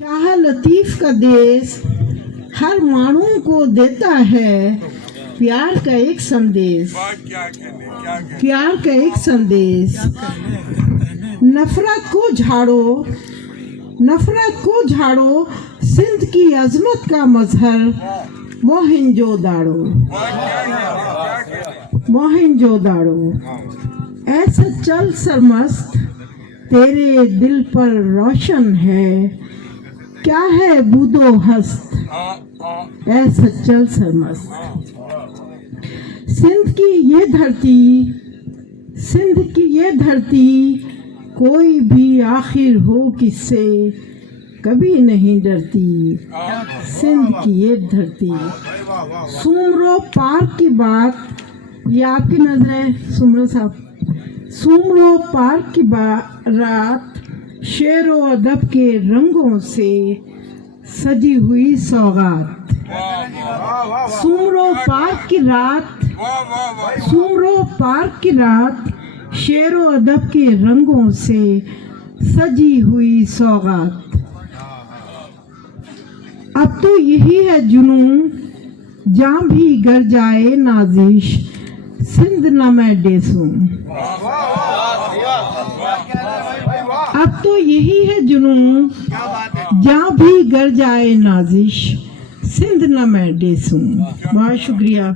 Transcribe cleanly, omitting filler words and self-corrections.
शाह लतीफ का देश हर मानू को देता है प्यार का एक संदेश, प्यार का एक संदेश। नफरत को झाड़ो, नफरत को झाड़ो, सिंध की अजमत का मजहर मोहनजोदाड़ो, मोहनजोदाड़ो। ऐसा चल सरमस्त तेरे दिल पर रोशन है, क्या है बूदो हस्त ऐसा चल सरमस्त। सिंध की ये धरती, सिंध की ये धरती कोई भी आखिर हो किससे कभी नहीं डरती। सिंध की ये धरती। सुमरो पार्क की बात, ये आपकी नजर है सुमरो साहब। सुमरो पार्क की रात शेरो अदब के रंगों से सजी हुई सौगात। सुमरो पार्क की रात, सुमरो पार्क की रात शेरो अदब के रंगों से सजी हुई सौगात। अब तो यही है जुनून जहाँ भी गर जाए नाजिश, सिंध न मैं डेसूं। अब तो यही है जुनून जहाँ भी गर जाए नाजिश, सिंध न मैं डेसूं। बहुत शुक्रिया।